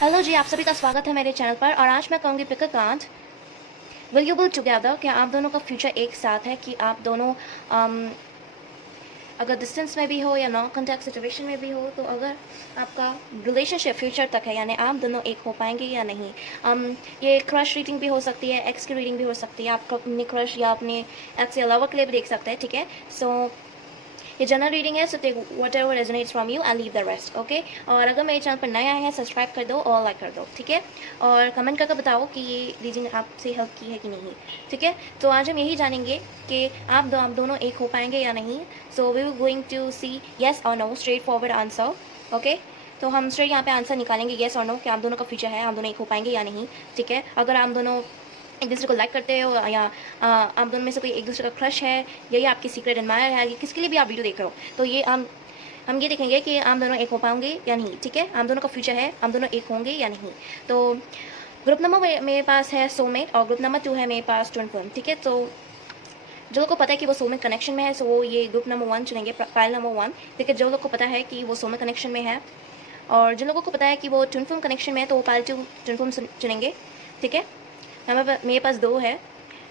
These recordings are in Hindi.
हेलो जी, आप सभी का स्वागत है मेरे चैनल पर। और आज मैं कहूँगी pick a card, will you build together. क्या आप दोनों का फ्यूचर एक साथ है? कि आप दोनों अगर डिस्टेंस में भी हो या नॉन कॉन्टैक्ट सिचुएशन में भी हो, तो अगर आपका रिलेशनशिप फ्यूचर तक है, यानी आप दोनों एक हो पाएंगे या नहीं। ये क्रश रीडिंग भी हो सकती है, एक्स की रीडिंग भी हो सकती है। आप अपने क्रश या अपने एक्स या लवर के लिए भी देख सकते हैं, ठीक है। सो ये जनरल रीडिंग है, so take whatever resonates from you and leave the rest, okay. और अगर मेरे चैनल पर नया है, सब्सक्राइब कर दो और लाइक कर दो, ठीक है। और कमेंट करके बताओ कि ये रीडिंग आपसे हेल्प की है कि नहीं, ठीक है। तो आज हम यही जानेंगे कि आप दोनों एक हो पाएंगे या नहीं। So we will going to see yes और no, straightforward answer, okay. तो हम स्ट्रेट यहाँ पे आंसर निकालेंगे येस और नो, कि आप दोनों का फ्यूचर है, आप दोनों एक हो पाएंगे या नहीं, ठीक है। अगर आप दोनों एक दूसरे को लाइक करते हो, या आप दोनों में से कोई एक दूसरे का क्रश है, या ये आपकी सीक्रेट एडमायर है, या किसके लिए भी आप वीडियो देख रहे हो, तो ये हम ये देखेंगे कि आप दोनों एक हो पाओगे या नहीं, ठीक है। आप दोनों का फ्यूचर है, आप दोनों एक होंगे या नहीं। तो ग्रुप नंबर मेरे पास है सोलमेट, और ग्रुप नंबर 2 है मेरे पास ट्विन फ्लेम, ठीक है। तो जो लोग को पता है कि वो सोलमेट कनेक्शन में है, सो वो ये ग्रुप नंबर 1 चुनेंगे, फाइल नंबर 1, ठीक है। जो लोग को पता है कि वो सोलमेट कनेक्शन में है, और जिन लोगों को पता है कि वो ट्विन फ्लेम कनेक्शन में है, तो वो फाइल 2 ट्विन फ्लेम चुनेंगे, ठीक है। मेरे पास 2 है,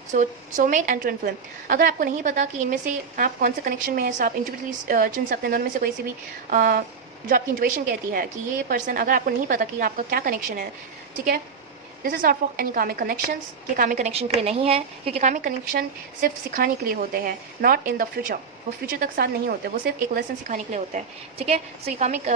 सो सोलमेट एंड ट्विन फ्लेम। अगर आपको नहीं पता कि इनमें से आप कौन से कनेक्शन में है, सो आप इंडिविजुअली चुन सकते हैं दोनों में से कोई सी भी, जो आपकी इंट्यूशन कहती है कि ये पर्सन, अगर आपको नहीं पता कि आपका क्या कनेक्शन है, ठीक है। This is not for any comic connections, ये कामिक कनेक्शन के लिए नहीं है, क्योंकि कामिक कनेक्शन सिर्फ सिखाने के लिए होते हैं, नॉट इन द फ्यूचर। वो फ्यूचर तक साथ नहीं होते, वो सिर्फ एक लेसन सिखाने के लिए होते हैं, ठीक है। सो ये कामिक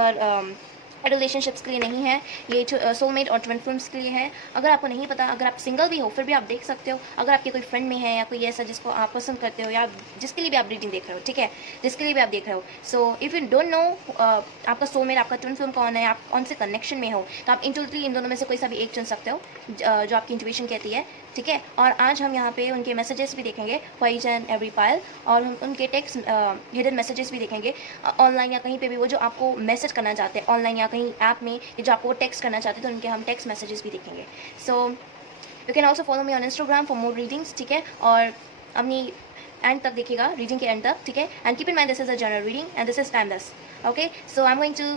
रिलेशनशिप्स के लिए नहीं है, ये सोलमेट और ट्विन फ्लेम्स के लिए है। अगर आपको नहीं पता, अगर आप सिंगल भी हो, फिर भी आप देख सकते हो। अगर आपके कोई फ्रेंड में है, या कोई ऐसा जिसको आप पसंद करते हो, या जिसके लिए भी आप रीडिंग देख रहे हो, ठीक है, जिसके लिए भी आप देख रहे हो। So if you don't know आपका सोलमेट, आपका ट्विन फ्लेम कौन है, आप कौन से कनेक्शन में हो, तो आप इंटुइटिवली इन दोनों में से कोई सा भी एक चुन सकते हो, जो आपकी इंट्यूशन कहती है, ठीक है। और आज हम यहाँ पे उनके मैसेजेस भी देखेंगे for each and every file, और हम उनके टेक्स्ट हिडन मैसेजेस भी देखेंगे, ऑनलाइन या कहीं पे भी, वो जो आपको मैसेज करना चाहते हैं ऑनलाइन या कहीं ऐप में, या जो आपको टेक्स्ट करना चाहते हैं, तो उनके हम टेक्स्ट मैसेजेस भी देखेंगे। So you can also follow me on Instagram for more readings, ठीक है। और अपनी एंड तक देखिएगा, रीडिंग के एंड तक, ठीक है। And keep in mind this is a general reading and this is timeless, okay. So I am going to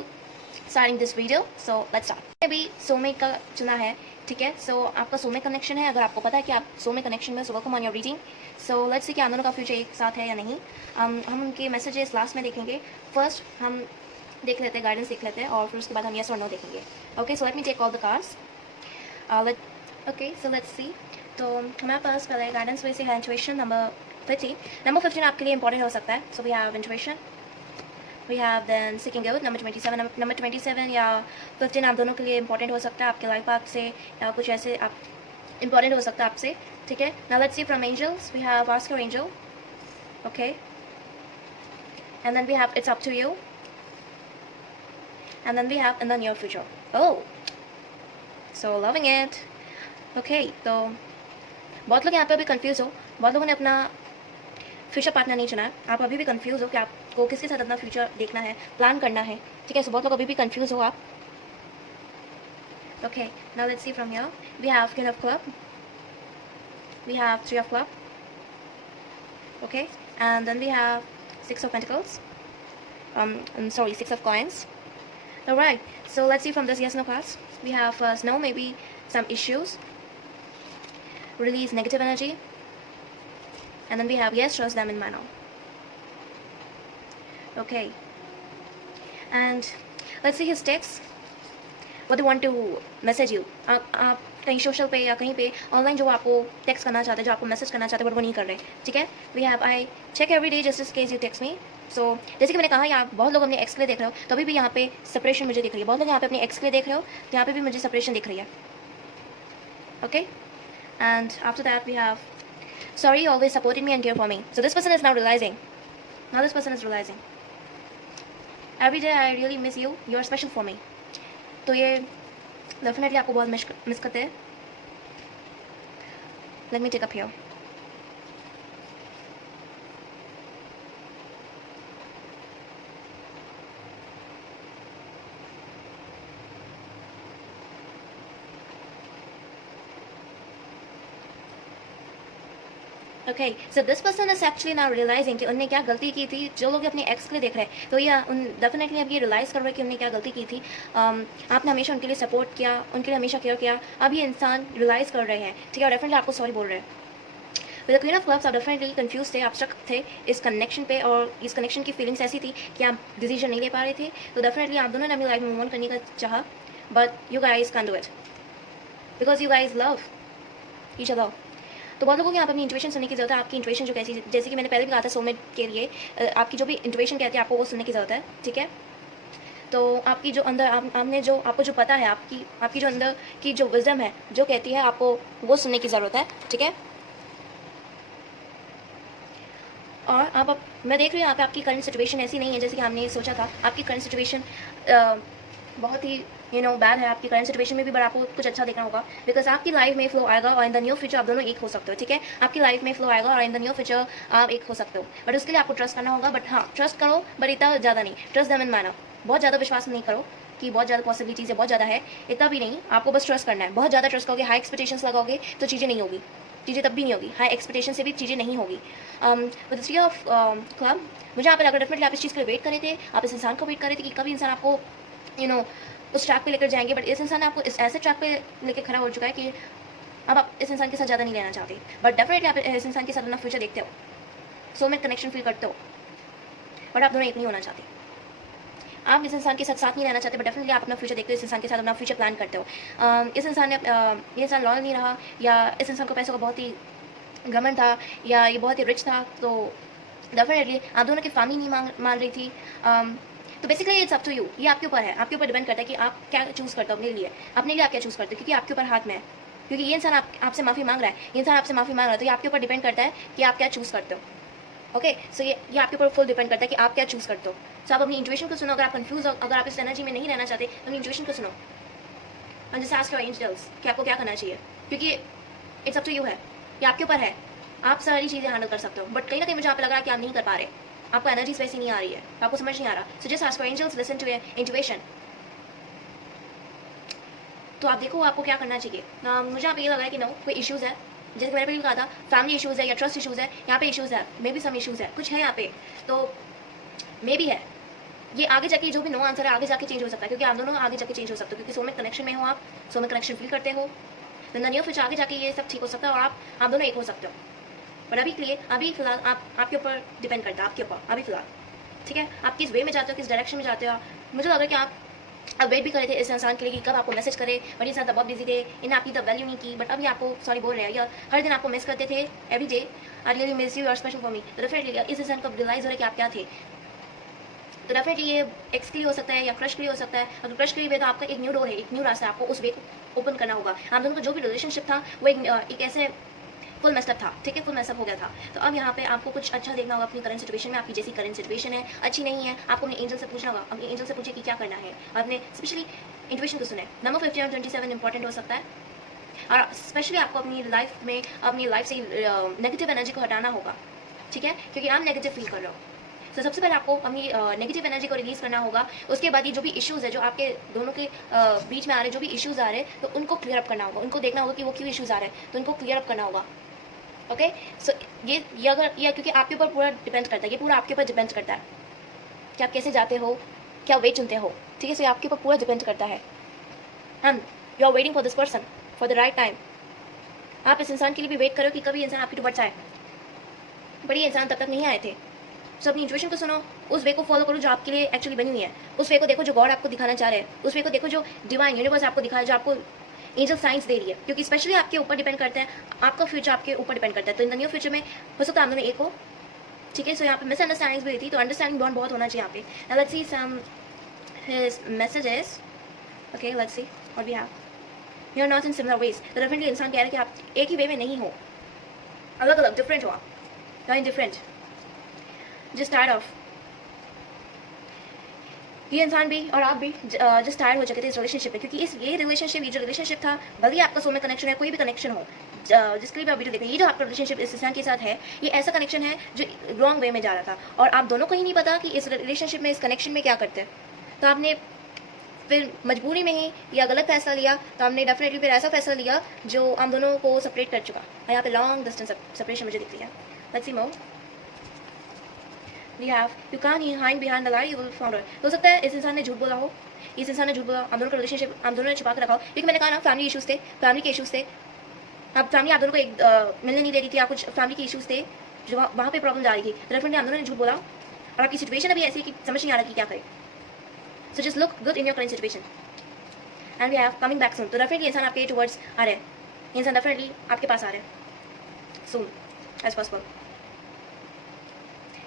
starting this video, so let's start. अभी सोलमेट का चुना है, ठीक है। सो आपका सोलमेट कनेक्शन है, अगर आपको पता है कि आप सोलमेट कनेक्शन में, सो welcome on your reading. So let's सी कि आप दोनों का फ्यूचर एक साथ है या नहीं। हम उनके मैसेजेस लास्ट में देखेंगे। फर्स्ट हम देख लेते हैं, गाइडेंस देख लेते हैं, और फिर उसके बाद हम यस और नो देखेंगे, okay. So let me take all the cards, okay. So let's see. तो हमारे पास पहले गाइडेंस में से है इंट्यूशन नंबर 15। नंबर 15 आपके लिए इंपॉर्टेंट हो सकता है, so we have intuition, we have then seeking good number 27। Number 27 या 15 आप दोनों के लिए इंपॉर्टेंट हो सकता है, आपके लाइफ पाथ से, या कुछ ऐसे आप इंपॉर्टेंट हो सकता है आपसे, ठीक है। Now let's see from angels, we have ask your angel, okay. And then we have it's up to you, and then we have in the near future. Oh, so loving it, okay। तो बहुत लोग यहाँ पे अभी कंफ्यूज हो, बहुत लोगों ने अपना फ्यूचर पार्टनर नहीं चुना है, आप अभी भी कंफ्यूज हो कि आपको किसके साथ अपना फ्यूचर देखना है, प्लान करना है, ठीक है। सो बहुत लोग अभी भी कंफ्यूज हो आप, okay. Now let's see from here, we have queen of club, we have three of club, okay. And then we have six of pentacles, sorry, six of coins. All right, so let's see from this yes no cards. We have first no, maybe some issues, release negative energy, and then we have yes, trust them in my now, okay. And let's see his text, what they want to message you. आप कहीं सोशल पे या कहीं पे ऑनलाइन जो आपको टेक्स्ट करना चाहते हैं, जो आपको मैसेज करना चाहते हैं, बट वो नहीं कर रहे, ठीक है। We have I check every day just case you text me. So जैसे कि मैंने कहा, यहाँ बहुत लोग अपने एक्स के लिए देख रहे हो, तो अभी भी यहाँ पे सेपरेशन मुझे दिख रही है। बहुत लोग यहाँ पे अपने एक्स के लिए देख रहे हो, तो यहाँ पे भी मुझे सेपरेशन दिख रही है, okay. And after that we have sorry, always supported me and care for me. So this person is now realising, now this person is realising every day I really miss you, you are special for me. तो ये डेफिनेटली आपको बहुत मिस करते हैं। Let me take up here, okay, so this person is actually now realising कि उनने क्या गलती की थी। जो लोग अपने एक्स के लिए देख रहे हैं तो ये उन डेफिनेटली अब ये रियलाइज़ कर रहे हैं कि उन्होंने क्या गलती की थी। आपने हमेशा उनके लिए सपोर्ट किया, उनके लिए हमेशा केयर किया। अब ये इंसान रियलाइज़ कर रहे हैं, ठीक है, और डेफिनेटली आपको सॉरी बोल रहे हैं। With the queen of clubs आप डेफिनेटली कंफ्यूज थे, आप स्टक थे इस कनेक्शन पे, और इस कनेक्शन की फीलिंग्स ऐसी थी कि आप डिसीजन नहीं ले पा रहे थे। तो डेफिनेटली आप दोनों ने अपनी लाइफ में मूव ऑन करने का चाहा, but you guys can do it because you guys love each other. तो बहुत लोगों को यहाँ पर अपनी इंट्यूशन सुनने की जरूरत है। आपकी इंट्यूशन जो कैसी, जैसे कि मैंने पहले भी कहा था सोलमेट के लिए, आपकी जो भी इंट्यूशन कहती है आपको वो सुनने की ज़रूरत है, ठीक है। तो आपकी जो अंदर आपने जो आपको जो पता है, आपकी जो अंदर की जो विजडम है जो कहती है, आपको वो सुनने की ज़रूरत है, ठीक है। और मैं देख रही हूँ यहाँ पे आपकी करंट सिचुएशन ऐसी नहीं है जैसे कि हमने सोचा था। आपकी करंट सिचुएशन बहुत ही बैड है। आपकी करंट सिचुएशन में भी बड़ा आपको कुछ अच्छा देखना होगा, बिकॉज आपकी लाइफ में फ्लो आएगा और इन द न्यू फ्यूचर आप दोनों एक हो सकते हो, ठीक है। आपकी लाइफ में फ्लो आएगा और इन द न्यू फ्यूचर आप एक हो सकते हो, बट उसके लिए आपको ट्रस्ट करना होगा। बट हाँ, ट्रस्ट करो, बट इतना ज़्यादा नहीं। ट्रस्ट देम इन मैनर, बहुत ज़्यादा विश्वास नहीं करो कि बहुत ज़्यादा पॉसिबिलिटीज़ है, बहुत ज़्यादा है, इतना भी नहीं। आपको बस ट्रस्ट करना है। बहुत ज़्यादा ट्रस्ट करोगे, हाई एक्सपेक्टेशंस लगाओगे तो चीज़ें नहीं होगी, चीज़ें तब भी नहीं होगी। हाई एक्सपेक्टेशन से भी चीज़ें नहीं होगी। विद थ्री ऑफ क्लब मुझे यहाँ पर लगा डेफिनेटली आप इस चीज़ के लिए वेट कर रहे थे, आप इस इंसान को वेट कर रहे थे कि कभी इंसान आपको उस ट्रैक पे लेकर जाएंगे। बट इस इंसान ने आपको इस ऐसे ट्रैक पे लेकर खड़ा हो चुका है कि अब आप इस इंसान के साथ ज़्यादा नहीं रहना चाहते। बट डेफिनेटली आप इस इंसान के साथ अपना फ्यूचर देखते हो, सोलमेट कनेक्शन फील करते हो, बट आप दोनों एक नहीं होना चाहते। आप इस इंसान के साथ नहीं रहना चाहते, बट डेफिनेटली आप अपना फ्यूचर देखते हो, इस इंसान के साथ अपना फ्यूचर प्लान करते हो। इस इंसान ने ये इंसान लॉयल नहीं रहा, या इस इंसान को पैसों का बहुत ही घमंड था, या ये बहुत ही रिच था, तो डेफिनेटली आप दोनों की फैमिली नहीं मान रही थी। तो basically it's up to you, ये आपके ऊपर है, आपके ऊपर डिपेंड करता है कि आप क्या चूज़ करते हो अपने लिए आप क्या चूज़ करते हो, क्योंकि आपके ऊपर हाथ में है। क्योंकि ये इंसान आपसे माफ़ी मांग रहा है, ये इंसान आपसे माफ़ी मांग रहा है, तो ये आपके ऊपर डिपेंड करता है कि आप क्या चूज़ करते हो। ओके, सो ये आपके ऊपर फुल डिपेंड करता है कि आप क्या चूज़ करते हो। सो आप अपनी इंट्यूशन को सुनो। अगर आप कंफ्यूज हो, अगर आप इस एनर्जी में नहीं रहना चाहते, तो अपनी इंट्यूशन को सुनो and just ask your angels कि आपको क्या करना चाहिए, क्योंकि इट्स अप टू यू है, ये आपके ऊपर है। आप सारी चीज़ें हैंडल कर सकते हो, बट कहीं ना कहीं मुझे यहाँ पे लग रहा है कि आप नहीं कर पा रहे, आपको एनर्जीज वैसी नहीं आ रही है, आपको समझ नहीं आ रहा। So just ask your angels, listen to your intuition. तो आप देखो आपको क्या करना चाहिए। मुझे यहाँ पे ये लग रहा है कि नो, कोई इश्यूज़ है, जैसे मैंने पहले कहा था, फैमिली इश्यूज़ है या ट्रस्ट इश्यूज़ है, यहाँ पे इश्यूज़ है, मे बी सम इश्यूज़ है, कुछ है यहाँ पे, तो मे बी है। ये आगे जाके जो भी नो आंसर है आगे जाके चेंज हो सकता है, क्योंकि आप दोनों आगे जाके चेंज हो सकते हो, क्योंकि सोलमेट कनेक्शन में हो आप, सोलमेट कनेक्शन फील करते हो, तो न्यू फ्यूचर आगे जाके ये सब ठीक हो सकता है और आप दोनों एक हो सकते हो। बट अभी के लिए, अभी फिलहाल आपके ऊपर डिपेंड करता है, आपके ऊपर अभी फिलहाल, ठीक है। आप किस वे में जाते हो, किस डायरेक्शन में जाते हो। मुझे लग रहा है कि आप वेट भी कर रहे थे इस इंसान के लिए कि कब आपको मैसेज करे, बट ये इंसान बहुत बिजी थे, इन्हें आपकी तब वैल्यू नहीं की, बट अभी आपको सॉरी बोल रहे हैं, या हर दिन आपको मिस करते थे, every day I really miss you, are special for me. तो डेफिनेटली इस इंसान को रियलाइज हो रहा है कि आप क्या थे। तो डेफिनेटली ये एक्स के लिए हो सकता है या क्रश के लिए हो सकता है। अगर क्रश के लिए तो आपका एक न्यू डोर है, एक न्यू रास्ता है, आपको उस वे को ओपन करना होगा। आप दोनों का जो भी रिलेशनशिप था वो एक ऐसे फुल मेसअप था, ठीक है, फुल मेसअप हो गया था। तो अब यहाँ पे आपको कुछ अच्छा देखना होगा अपनी करंट सिचुएशन में। आपकी जैसी करंट सिचुएशन है अच्छी नहीं है, आपको अपने एंजल से पूछना होगा। अपने एंजल से पूछे कि क्या करना है, आपने स्पेशली इंट्यूशन को सुने। नंबर 50 और 27 इंपॉर्टेंट हो सकता है, और स्पेशली आपको अपनी लाइफ में, अपनी लाइफ से नेगेटिव एनर्जी को हटाना होगा, ठीक है, क्योंकि आप नेगेटिव फील कर रहे हो। तो सबसे पहले आपको अपनी नेगेटिव एनर्जी को रिलीज करना होगा। उसके बाद ये जो भी इश्यूज़ है, जो आपके दोनों के बीच में आ रहे, जो भी इश्यूज़ आ रहे हैं, तो उनको क्लियर अप करना होगा। उनको देखना होगा कि वो क्यों इश्यूज़ आ रहे हैं, तो उनको क्लियर अप करना होगा। ओके, सो ये अगर ये क्योंकि आपके ऊपर पूरा डिपेंड करता है, ये पूरा आपके ऊपर डिपेंड करता है कि आप कैसे जाते हो, क्या वे चुनते हो, ठीक है। सो ये आपके ऊपर पूरा डिपेंड करता है। And you are waiting for this person for the right time. आप इस इंसान के लिए भी वेट करो कि कभी इंसान आपकी टुवर्ड्स आए, बट ये इंसान तब तक नहीं आए थे। सो अपनी इंट्यूशन को सुनो, उस वे को फॉलो करो जो आपके लिए एक्चुअली बनी हुई है। उस वे को देखो जो गॉड आपको दिखाना चाह रहे हैं, उस वे को देखो जो डिवाइन यूनिवर्स आपको दिखाया, जो आपको एंजल साइंस दे रही है, क्योंकि स्पेशली आपके ऊपर डिपेंड करते हैं, आपका फ्यूचर आपके ऊपर डिपेंड करता है। तो इन द न्यू फ्यूचर में हो सकता है आप दोनों एक हो, ठीक है। सो यहाँ पे मिसअंडरस्टैंडिंग्स भी हुई थी, तो अंडरस्टैंडिंग बॉन्ड बहुत होना चाहिए यहाँ पे। Now let's see some his messages. Okay, let's see what we have. You are not in similar ways. तो डेफिनेटली इंसान कह रहा है कि आप एक ही वे में नहीं हो, अलग अलग डिफरेंट हो आप, you are in different, just tired of. ये इंसान भी और आप भी जस्ट टायर्ड हो चुके थे इस रिलेशनशिप में, क्योंकि ये जो रिलेशनशिप था, भले ही आपका सोलमेट कनेक्शन है, कोई भी कनेक्शन हो, जिसके लिए भी आप वीडियो देख रहे हैं, ये जो आपका रिलेशनशिप इस इंसान के साथ है, ये ऐसा कनेक्शन है जो रॉन्ग वे में जा रहा था, और आप दोनों को ही नहीं पता कि इस रिलेशनशिप में, इस कनेक्शन में क्या करते हैं। तो आपने फिर मजबूरी में ही या गलत फैसला लिया, तो हमने डेफिनेटली फिर ऐसा फैसला लिया जो हम दोनों को सेपरेट कर चुका। और यहाँ पे लॉन्ग डिस्टेंस सेपरेशन मुझे दिखती है। Let's see more. We have you can't hide behind the lie you will found. हो सकता है इस इंसान ने झूठ बोला हो, इस इंसान ने झूठ बोला, हम दोनों का रिलेशनशिप हम दोनों ने छिपा के रखा हो, क्योंकि मैंने कहा ना फैमिली इशूज़ थे, फैमिली के इशूज़ थे। अब फैमिली आप दोनों को एक मिलने नहीं दे रही थी, या कुछ फैमिली के इशूज़ थे जो वहाँ पे प्रॉब्लम जा रही थी। डेफिनेटली हम दोनों ने झूठ बोला, और आपकी सिचुएशन अभी ऐसी है कि समझ नहीं आ रहा कि क्या करें। So just look good in your current situation and we have coming back soon. तो डेफिनेटली इंसान आपके टुवर्ड्स आ रहे हैं, इंसान डेफिनेटली आपके पास आ रहे हैं soon as possible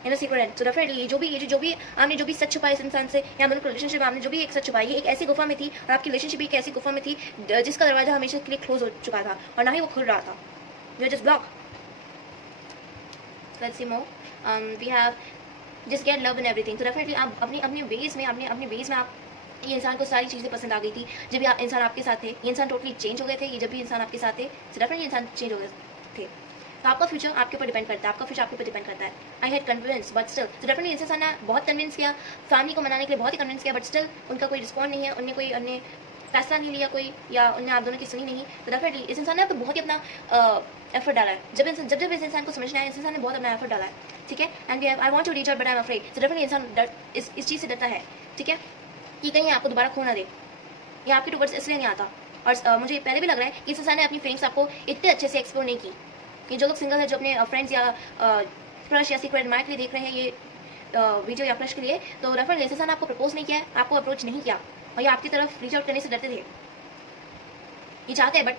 in a secret end. तो डेफिनेटली जो भी आपने जो भी सच छुपाया इस इंसान से, या मतलब रिलेशनशिप आपने जो भी एक सच छुपाई, एक ऐसी गुफा में थी, और आपकी रिलेशनशिप एक ऐसी गुफा में थी जिसका दरवाजा हमेशा के लिए क्लोज हो चुका था और ना ही वो खुल रहा था। You are just block. Let's see more. We have just get love in everything. तो डेफिनेटली आप अपने वेज में आप ये इंसान को सारी चीज़ें पसंद आ गई थी जब ये इंसान आपके साथ थे। ये इंसान टोटली चेंज हो गए थे ये जब भी इंसान आपके साथ थे। सो डेफिनेटली इंसान चेंज हो गए थे। तो आपका फ्यूचर आपके ऊपर डिपेंड करता है, आपका फ्यूचर आपके ऊपर डिपेंड करता है। I had convince but still. तो डेफिनेटली इस इंसान ने बहुत कन्विंस किया, फैमिली को मनाने के लिए बहुत ही कन्विंस किया, बट स्टिल उनका कोई रिस्पॉन्ड नहीं है, उनने कोई अन्य फैसला नहीं लिया कोई, या उनने आप दोनों की सुनी नहीं। तो डेफिनेटली इस इंसान ने आप बहुत ही अपना एफर्ट डाला है। जब इस इंसान को समझना है, इस इंसान ने बहुत अपना एफर्ट डाला है, ठीक है। And we have I want to reach out but I am afraid. तो डेफिनेटली इंसान इस चीज़ से डरता है, ठीक है, कि कहीं आपको दोबारा खो ना दे, या आपके टुवर्ड्स इसलिए नहीं आता। और मुझे पहले भी लग रहा है कि इस इंसान ने अपनी फीलिंग्स आपको इतने अच्छे से एक्सप्लोर नहीं की। ये जो लोग सिंगल है, जो अपने फ्रेंड्स या क्रश या सीक्रेट एडमायर के लिए देख रहे हैं ये वीडियो या क्रश के लिए, तो डेफिनेटली इस इंसान ने आपको प्रपोज नहीं किया है, आपको अप्रोच नहीं किया, और ये आपकी तरफ रीच आउट करने से डरते थे। ये चाहते हैं बट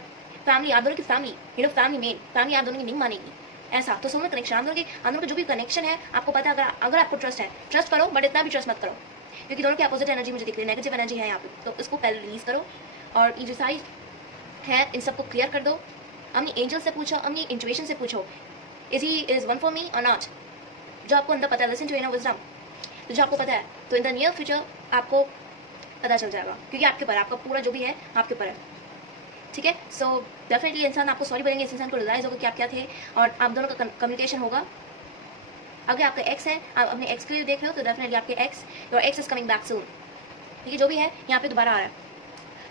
फैमिली, आप दोनों की फैमिली फैमिली आप दोनों की नहीं मानेगी ऐसा। तो सोलमेट कनेक्शन, आप दोनों का जो भी कनेक्शन है, आपको पता है, अगर आपको ट्रस्ट है, ट्रस्ट करो, बट इतना भी ट्रस्ट मत करो, क्योंकि दोनों की अपोजिट एनर्जी मुझे दिख रही है, नेगेटिव एनर्जी है यहाँ पे। तो इसको पहले रिलीज करो, और ये जो सारी है इन सबको क्लियर कर दो। अपनी एंजल से पूछो, अपनी इंट्यूशन से पूछो, इज वन फॉर मी और नॉट। जो आपको अंदर पता है, लिसन टू इनर विजडम, तो जो आपको पता है, तो इन द नियर फ्यूचर आपको पता चल जाएगा, क्योंकि आपके ऊपर, आपका पूरा जो भी है आपके ऊपर है, ठीक है। सो डेफिनेटली इंसान आपको सॉरी बोलेंगे, इस इंसान को रियलाइज होगा कि आप क्या थे, और आप दोनों का कम्युनिकेशन होगा। अगर आपका एक्स है, आप अपने एक्स के लिए देख रहे हो, तो डेफिनेटली आपके your x is coming back सून, ठीक है। जो भी है यहाँ पे दोबारा आ रहा है,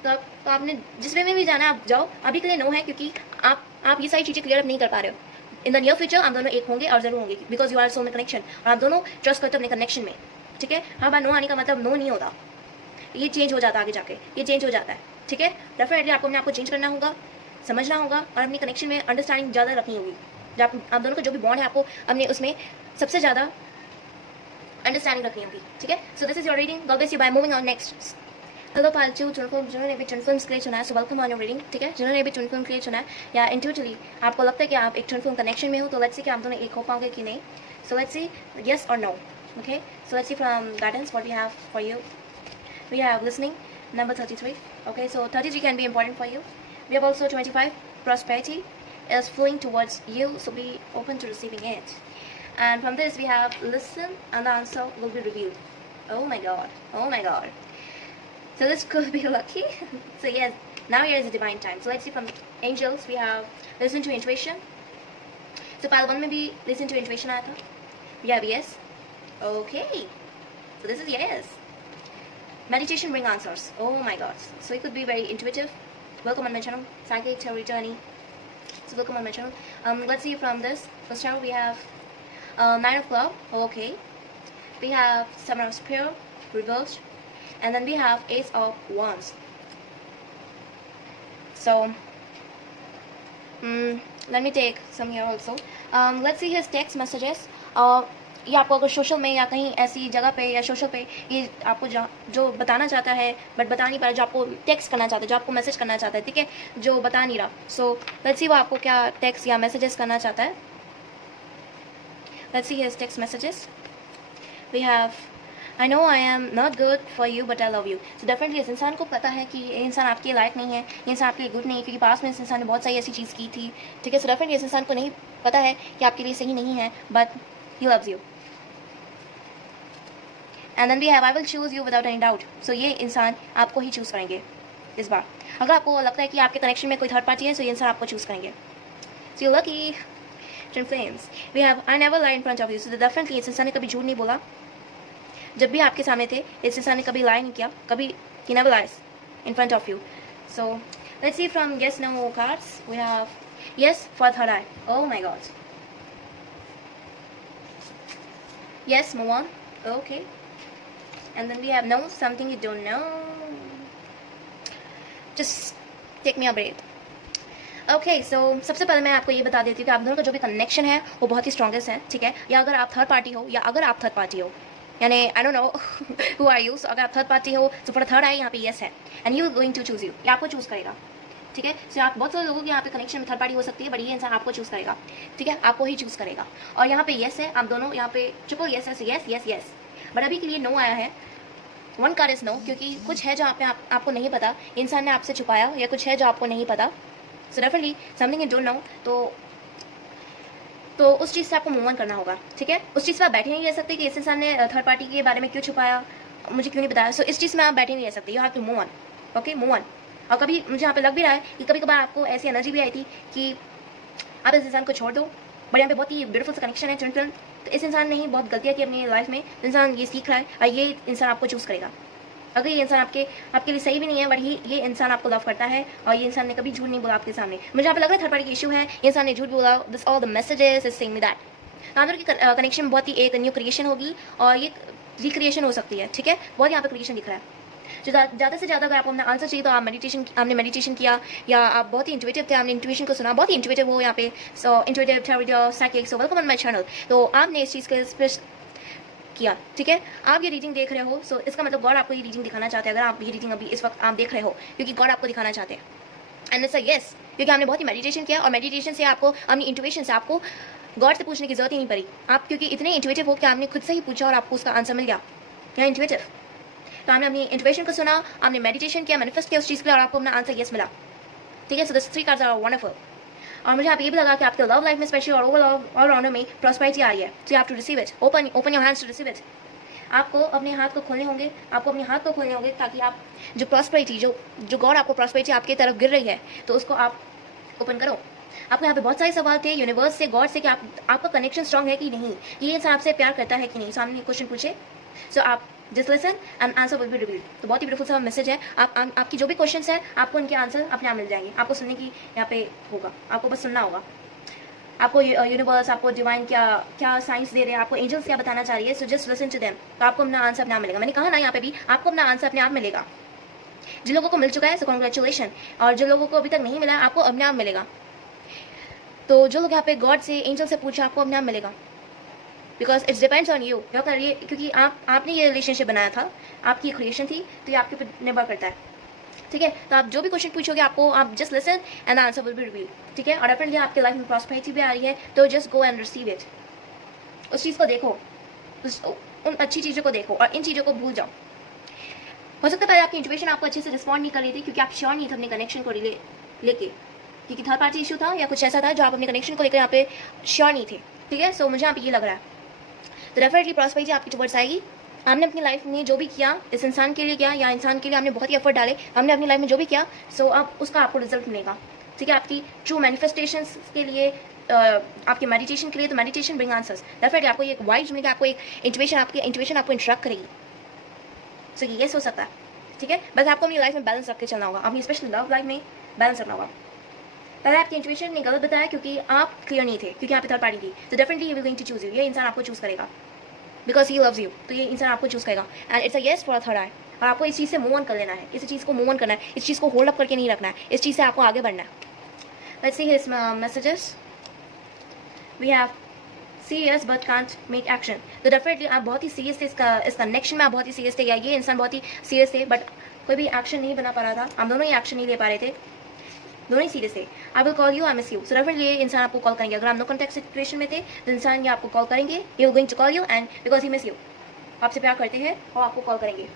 तो आपने जिस वे में भी जाना है आप जाओ। अभी के लिए नो है, क्योंकि आप ये सारी चीज़ें क्लियर अप नहीं कर पा रहे हो। इन द नियर फ्यूचर आप दोनों एक होंगे, और जरूर होंगे, बिकॉज यू आर सोल में कनेक्शन, और आप दोनों ट्रस्ट करते हो अपने कनेक्शन में, ठीक है। हर बार नो आने का मतलब नो नहीं होता, ये चेंज हो जाता है आगे जाके, ये चेंज हो जाता है, ठीक है। डेफिनेटली आपको अपने आप को चेंज करना होगा, समझना होगा, और अपनी कनेक्शन में अंडरस्टैंडिंग ज़्यादा रखनी होगी। जब आप दोनों का जो भी बॉन्ड है, आपको अपने उसमें सबसे ज़्यादा अंडरस्टैंडिंग रखनी होगी, ठीक है। So this is your reading, god bless you. Bye moving on next. Hello पालचू जिन्होंने भी ट्विन फिल्म क्रिएट सुना है, so welcome on your reading, ठीक है। जिन्होंने भी ट्विन फिल्म क्रिएट सुना है, या इंट्यूटिवली आपको लगता है कि आप एक ट्विन फिल्म कनेक्शन में हो, तो लेट्स सी कि आप दोनों एक हो पाओगे कि नहीं। सो लेट्स सी यस और no, okay. So let's see from guidance what we have for you. We have listening number 33, okay. So 33 can be important for you. We have also 25, prosperity is flowing towards you, so be open to receiving it. And from this we have listen and the answer will be revealed. Oh my god, oh my god. So this could be lucky. So yes, now here is the divine time. So let's see from angels we have listen to intuition. So pile 1 में भी listen to intuition आया था. We have yes, okay. So this is yes. Meditation bring answers. Oh my god. So it could be very intuitive. Welcome on my channel, Psychic Tarot Journey. So welcome on my channel. Let's see from this. First channel we have 9 of Club. Okay. We have 7 of Spear reversed, and then we have Ace of Wands. So let me take some here also. Let's see his text messages. ये आपको अगर सोशल में या कहीं ऐसी जगह पे या सोशल पे ये आपको जो बताना चाहता है बट बता नहीं पा रहा, जो आपको टेक्स्ट करना चाहता है, जो आपको मैसेज करना चाहता है, ठीक है, जो बता नहीं रहा। सो लेट्स सी वो आपको क्या टेक्स्ट या मैसेजेस करना चाहता है। Let's see his text messages. We have I know I am not good for you but I love you. So definitely इस इंसान को पता है कि ये इंसान आपके लायक नहीं है, ये इंसान आपके लिए गुड नहीं है, क्योंकि पास में इस इंसान ने बहुत सारी ऐसी चीज़ की थी, ठीक है। सो डेफिनेटली इस इंसान को नहीं पता है कि आपके लिए सही नहीं है, but he loves you. And then we have I will choose you without any doubt. So ये इंसान आपको ही चूज़ करेंगे इस बार। अगर आपको लगता है कि आपके कनेक्शन में कोई थर्ड पार्टी है, तो ये इंसान आपको चूज़ करेंगे। So you lucky twin flames. We have I never lie in front of you. So definitely इस इंसान ने कभी झूठ नहीं बोला, जब भी आपके सामने थे, इस इंसान ने कभी lie नहीं किया, कभी he never lies in front of you. So let's see from yes no cards. We have yes for third eye. Oh my god. Yes, move on. Okay. And then we have no, something you don't know. Just take me a breath. Okay so सबसे पहले मैं आपको ये बता देती हूँ कि आप दोनों का जो भी कनेक्शन है वो बहुत ही स्ट्रॉन्गेस्ट है, ठीक है। या अगर आप थर्ड पार्टी हो या अगर आप थर्ड पार्टी हो, यानी I don't know who are you. So अगर आप थर्ड पार्टी हो तो फॉर थर्ड आई यहाँ पे येस है and you going to choose you, ये आपको चूज़ करेगा, ठीक है। सो आप बहुत सारे लोगों के यहाँ पे कनेक्शन में थर्ड पार्टी हो सकती है, बट ये इंसान आपको चूज़ करेगा, ठीक है, आपको ही चूज़ करेगा। और यहाँ पे येस है, आप दोनों यहाँ पे ट्रिपल येस है, येस येस येस। बट अभी के लिए नो आया है, वन कार्ड इज नो, क्योंकि कुछ है जो आप पे आपको नहीं पता, इंसान ने आपसे छुपाया, या कुछ है जो आपको नहीं पता। So definitely something you don't know, तो उस चीज़ से आपको मूव ऑन करना होगा, ठीक है। उस चीज़ पर आप बैठे नहीं रह सकते कि इस इंसान ने थर्ड पार्टी के बारे में क्यों छुपाया, मुझे क्यों नहीं बताया। सो इस चीज़ में आप बैठे नहीं रह सकते, you have to move on, okay, move on. और कभी मुझे यहाँ पे लग भी रहा है कि कभी कभार आपको ऐसी एनर्जी भी आई थी कि आप इस इंसान को छोड़ दो, बट यहाँ पे बहुत ही ब्यूटीफुल सा कनेक्शन है ट्विन। तो इस इंसान ने ही बहुत गलतियाँ की अपनी लाइफ में, इंसान ये सीख रहा है और ये इंसान आपको चूज़ करेगा। अगर ये इंसान आपके लिए सही भी नहीं है, बट ये इंसान आपको लव करता है और ये इंसान ने कभी झूठ नहीं बोला आपके सामने। मुझे यहाँ पे लग रहा है थर्ड पार्टी की इशू है, ये इंसान ने झूठ बोला, this all the messages is saying me that. आप दोनों की कनेक्शन में बहुत ही एक न्यू क्रिएशन होगी और ये रिक्रिएशन हो सकती है, ठीक है। बहुत यहाँ पे क्रिएशन दिख रहा है। जो ज़्यादा से ज़्यादा अगर आपको अपना आंसर चाहिए तो आपने मेडिटेशन किया, या आप बहुत ही इंट्यूटिव थे, आपने इंट्यूशन को सुना, बहुत ही इंट्यूटिव हो यहाँ पे। So intuitive therapy psychic, so welcome on my channel. तो आपने इस चीज़ के किया, ठीक है। आप ये रीडिंग देख रहे हो, सो इसका मतलब गॉड आपको ये रीडिंग दिखाना चाहते हैं। अगर आप ये रीडिंग अभी इस वक्त आप देख रहे हो, क्योंकि गॉड आपको दिखाना चाहते हैं, एंड इट्स अ यस, क्योंकि आपने बहुत ही मेडिटेशन किया और मेडिटेशन से आपको अपनी इंट्यूशन से आपको गॉड से पूछने की जरूरत ही नहीं पड़ी। आप क्योंकि इतने इंट्यूटिव हो कि आपने खुद से ही पूछा और आपको उसका आंसर मिल गया, या इंट्यूटिव। तो आपने अपनी इंट्यूशन को सुना, आपने मेडिटेशन किया, मैनिफेस्ट किया उस चीज़ के लिए और आपको अपना आंसर यस मिला, ठीक है। So this 3 cards are wonderful. और मुझे आप ये भी लगा कि आपके लव लाइफ में स्पेशली और ऑल राउंडर में प्रॉस्पेरिटी आ रही है, so you have to receive it, open your hands to receive it. आपको अपने हाथ को खोलने होंगे, ताकि आप जो प्रॉस्पेरिटी जो गॉड आपको प्रॉस्पेरिटी आपकी तरफ गिर रही है, तो उसको आप ओपन करो। आपको यहाँ पे बहुत सारे सवाल थे यूनिवर्स से, गॉड से, कि आपका कनेक्शन स्ट्रांग है कि नहीं, ये इंसान आपसे प्यार करता है कि नहीं। सामने क्वेश्चन पूछे, सो आप just listen and answer will be revealed. तो बहुत ही ब्यूटीफुल सा मैसेज है। आपकी जो भी क्वेश्चन है, आपको उनके आंसर अपने आप मिल जाएंगे। आपको सुनने की यहाँ पे होगा, आपको बस सुनना होगा। आपको यूनिवर्स, आपको डिवाइन क्या साइंस दे रहे हैं, आपको एंजल्स क्या बताना चाह रही है, so just listen to them. तो आपको अपना आंसर अपने आप मिलेगा। मैंने कहा ना, यहाँ पे भी आपको अपना आंसर अपने आप मिलेगा। जिन लोगों को मिल चुका है, सो कॉन्ग्रेचुलेशन, और जो लोगों को अभी तक नहीं मिला, आपको अपने आप मिलेगा। तो जो लोग यहाँ पे गॉड से, एंजल से पूछा, आपको अपने आप मिलेगा, because it's depends on you. क्योंकि आपने ये रिलेशनशिप बनाया था, आपकी क्रिएशन थी, तो ये आपके ऊपर निर्भर करता है, ठीक है। तो आप जो भी क्वेश्चन पूछोगे, आप just listen and answer will be revealed, ठीक है। और डेफिनेटली आपके लाइफ में प्रॉस्पेरिटी भी आ रही है, तो just go and receive it. उस चीज़ को देखो, उन अच्छी चीज़ों को देखो और इन चीज़ों को भूल जाओ। हो सकता है पहले आपकी इंट्यूशन आपको अच्छे से रिस्पॉन्ड नहीं कर रही थी, क्योंकि आप श्योर नहीं थे अपने कनेक्शन को लेके, क्योंकि थर्ड पार्टी इशू था या कुछ ऐसा था जो आप अपने कनेक्शन को लेकर यहाँ पे श्योर नहीं थे, ठीक है। सो मुझे यहाँ पे ये लग रहा है, तो डेफिनेटली प्रॉस्पेरिटी आपकी टुवर्ड्स आएगी। हमने अपनी लाइफ में जो भी किया, इस इंसान के लिए किया या इंसान के लिए, हमने बहुत ही एफर्ट डाले, हमने अपनी लाइफ में जो भी किया, सो अब उसका आपको रिजल्ट मिलेगा, ठीक है। आपकी ट्रू मैनिफेस्टेशंस के लिए, आपके मेडिटेशन के लिए, तो मेडिटेशन ब्रिंग आंसर्स। डेफिनेटली आपको एक वाइब्स मिलेगा, आपको एक इंट्यूशन आपको इंस्ट्रक्ट करेगी। सो ये हो सकता है, ठीक है। बस आपको अपनी लाइफ में बैलेंस रख के चलना होगा, अपनी स्पेशल लव लाइफ में बैलेंस रखना होगा। पहले आपकी इंट्यूशन ने गलत बताया क्योंकि आप क्लियर नहीं थे, क्योंकि यहाँ पे थर्ड पार्टी थी, तो definitely he will going to choose you. ये इंसान आपको चूज करेगा बिकॉज ही लव्स यू, तो ये इंसान आपको चूज करेगा and it's a yes for a third eye. और आपको इस चीज़ से मूव ऑन कर लेना है, इस चीज़ को मूव ऑन करना है, इस चीज़ को होल्ड अप करके नहीं रखना है, इस चीज़ से आपको आगे बढ़ना है। Let's see his messages. We have serious but can't make action. So definitely आप बहुत ही सीरियस थे, इस कनेक्शन में आप बहुत ही सीरियस थे, या ये इंसान बहुत ही सीरियस थे, बट कोई भी एक्शन नहीं बना पा रहा था। आप दोनों ही एक्शन नहीं ले पा रहे थे, दोनों ही सीरियस थे। I will call you, I miss you. So definitely ये इंसान आपको कॉल करेंगे। अगर आप नो कॉन्टैक्ट सिचुएशन में थे, तो इंसान ये आपको कॉल करेंगे, he will going to call you and because he miss you, आपसे प्यार करते हैं और आपको कॉल करेंगे,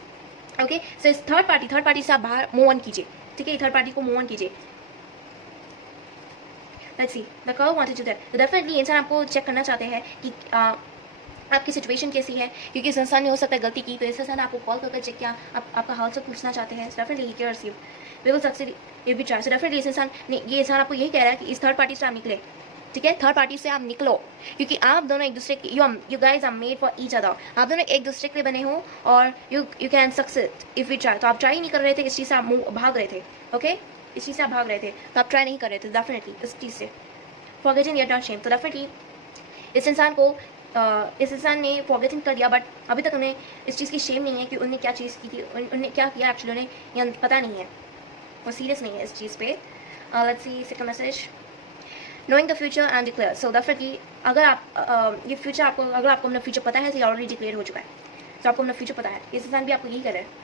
ओके। सो इस थर्ड पार्टी से आप बाहर मूव ऑन कीजिए, ठीक है। थर्ड पार्टी को मूव ऑन कीजिए। Let's see the call wanted to that. So definitely इंसान आपको चेक करना चाहते हैं कि आपकी सिचुएशन कैसी है, क्योंकि इस इंसान ने हो सकता है गलती की, तो इस इंसान ने आपको कॉल करके चेक किया, आपका हाल से पूछना चाहते हैं। Definitely he cares you, we will succeed if we try. So definitely ये इंसान आपको यही कह रहा है कि इस थर्ड पार्टी से आप निकले, ठीक है, थर्ड पार्टी से आप निकलो, क्योंकि आप दोनों एक दूसरे की you guys are made for each other, आप दोनों एक दूसरे के लिए बने हो और you can success if you try. तो आप ट्राई नहीं कर रहे थे, इस चीज़ से आप भाग रहे थे, ओके, इस चीज़ से आप भाग रहे थे, तो आप ट्राई नहीं कर रहे थे डेफिनेटली इस चीज़ से। फॉरगेटिंग यट नॉट शेम, तो डेफिनेटली इस इंसान को इस इंसान ने फॉरगेटिंग कर दिया, बट अभी तक उन्हें इस चीज़ की शेम नहीं है कि उन्होंने क्या चीज़ की थी, उन्होंने क्या किया एक्चुअली, उन्हें यह पता नहीं है, वो सीरियस नहीं है इस चीज़ पे। Let's see second message, knowing the future and declare. So definitely अगर आप ये फ्यूचर आपको, अगर आपको अपना फ्यूचर पता है तो ये ऑलरेडी डिक्लेयर हो चुका है, तो आपको अपना फ्यूचर पता है, इस इंसान भी आपको यही कर रहा है।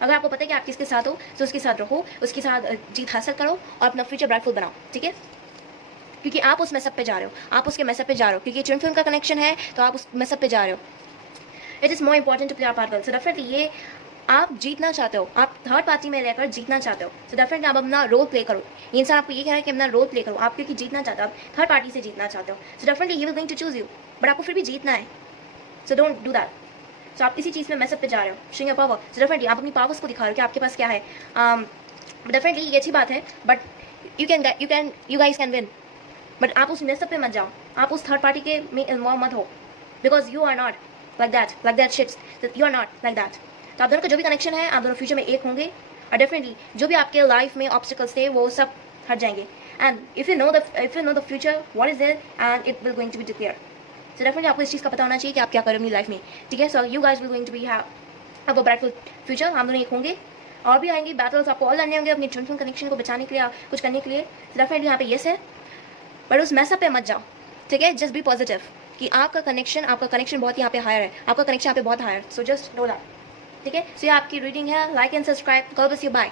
अगर आपको पता है कि आप किसके साथ हो तो उसके साथ रहो, उसके साथ जीत हासिल करो और अपना फ्यूचर ब्राइटफुल बनाओ, ठीक है, क्योंकि आप उस मैसअप पे जा रहे हो, आप उसके मैसअप पे जा रहे हो, क्योंकि ट्विन फ्लेम का कनेक्शन है तो आप उस मैसअप पे जा रहे हो। It is more important to play our part well. So definitely ये आप जीतना चाहते हो, आप थर्ड पार्टी में रहकर जीतना चाहते हो, तो डेफिनेटली आप अपना रोल प्ले करो। ये इंसान आपको ये कह रहा है कि अपना रोल प्ले करो, आप क्योंकि जीतना चाहते हो, आप थर्ड पार्टी से जीतना चाहते हो, so definitely he will going to choose you, but आपको फिर भी जीतना है, so don't do that. So आप इसी चीज़ में मैसअप पे जा रहे हो, showing your power, so definitely आप अपनी पावर्स को दिखा रहे हो कि आपके पास क्या है। डेफिनेटली ये अच्छी बात है, but you guys can win, but आप उस मैसअप पे मत जाओ, आप उस थर्ड पार्टी के में इन्वॉल्व मत हो, because you are not like that shits, you are not like that. तो आप दोनों का जो भी कनेक्शन है, आप दोनों फ्यूचर में एक होंगे और डेफिनेटली जो भी आपके लाइफ में ऑब्स्टिकल्स थे वो सब हट जाएंगे। And if you know the future what is there and it will going to be declare, so definitely आपको इस चीज़ का पता होना चाहिए कि आप क्या करें अपनी लाइफ में, ठीक है। So you guys will going to be have a brightful future, हम दोनों एक होंगे, और भी आएंगे बैटल्स, आपको और लड़ने होंगे अपनी ट्विन फ्लेम कनेक्शन को बचाने के लिए, कुछ करने के लिए। सो डेफिनेटली यहाँ पे येस है, बट उस मैसअप पे मत जाओ, ठीक है, जस्ट बी पॉजिटिव कि आपका कनेक्शन बहुत यहाँ पे हायर है, आपका कनेक्शन यहाँ पे बहुत higher, so just know that, ठीक है। सो ये आपकी रीडिंग है, like and subscribe, God bless you, bye.